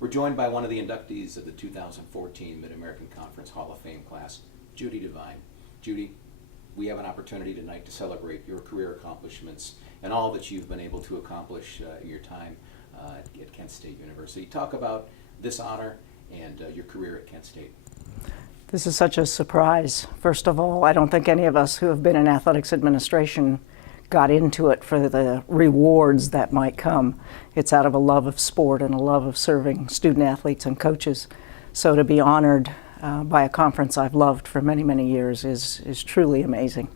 We're joined by one of the inductees of the 2014 Mid-American Conference Hall of Fame class, Judy Devine. Judy, we have an opportunity tonight to celebrate your career accomplishments and all that you've been able to accomplish in your time at Kent State University. Talk about this honor and your career at Kent State. This is such a surprise. First of all, I don't think any of us who have been in athletics administration got into it for the rewards that might come. It's out of a love of sport and a love of serving student athletes and coaches. So to be honored by a conference I've loved for many, many years is truly amazing.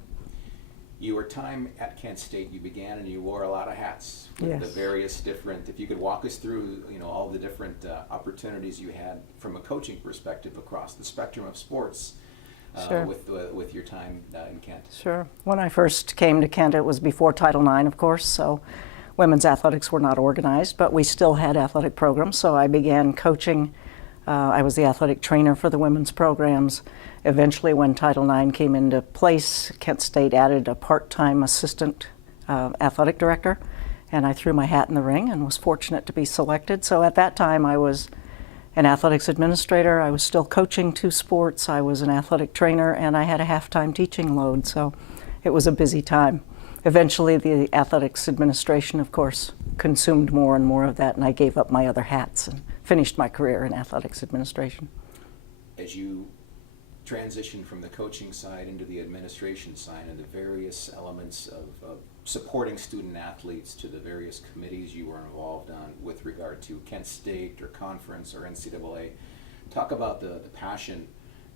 Your time at Kent State, you began and you wore a lot of hats with Yes. the various different, if you could walk us through, all the different opportunities you had from a coaching perspective across the spectrum of sports. Sure. With your time in Kent. Sure. When I first came to Kent, it was before Title IX, of course, so women's athletics were not organized, but we still had athletic programs, so I began coaching. I was the athletic trainer for the women's programs. Eventually, when Title IX came into place, Kent State added a part-time assistant athletic director, and I threw my hat in the ring and was fortunate to be selected. So at that time, I was an athletics administrator. I was still coaching two sports. I was an athletic trainer, and I had a half-time teaching load, so it was a busy time. Eventually, the athletics administration, of course, consumed more and more of that, and I gave up my other hats and finished my career in athletics administration. As you transitioned from the coaching side into the administration side and the various elements of supporting student athletes to the various committees you were involved on with regard to Kent State or conference or NCAA, talk about the passion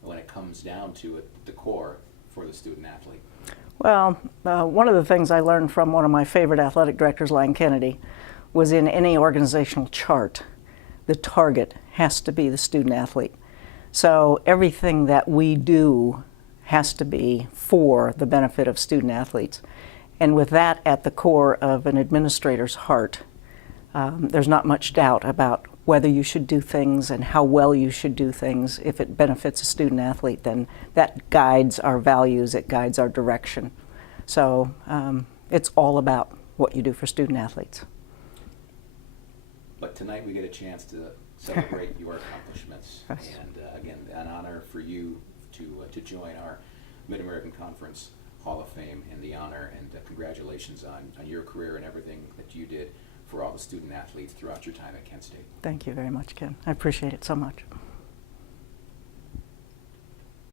when it comes down to it, the core for the student athlete. Well, one of the things I learned from one of my favorite athletic directors, Lang Kennedy, was in any organizational chart, the target has to be the student athlete. So everything that we do has to be for the benefit of student athletes. And with that at the core of an administrator's heart, there's not much doubt about whether you should do things and how well you should do things. If it benefits a student athlete, then that guides our values, it guides our direction. So it's all about what you do for student athletes. But tonight we get a chance to celebrate your accomplishments. Yes. And again, an honor for you to join our Mid-American Conference Hall of Fame, and the honor and congratulations on your career and everything that you did for all the student athletes throughout your time at Kent State. Thank you very much, Ken. I appreciate it so much.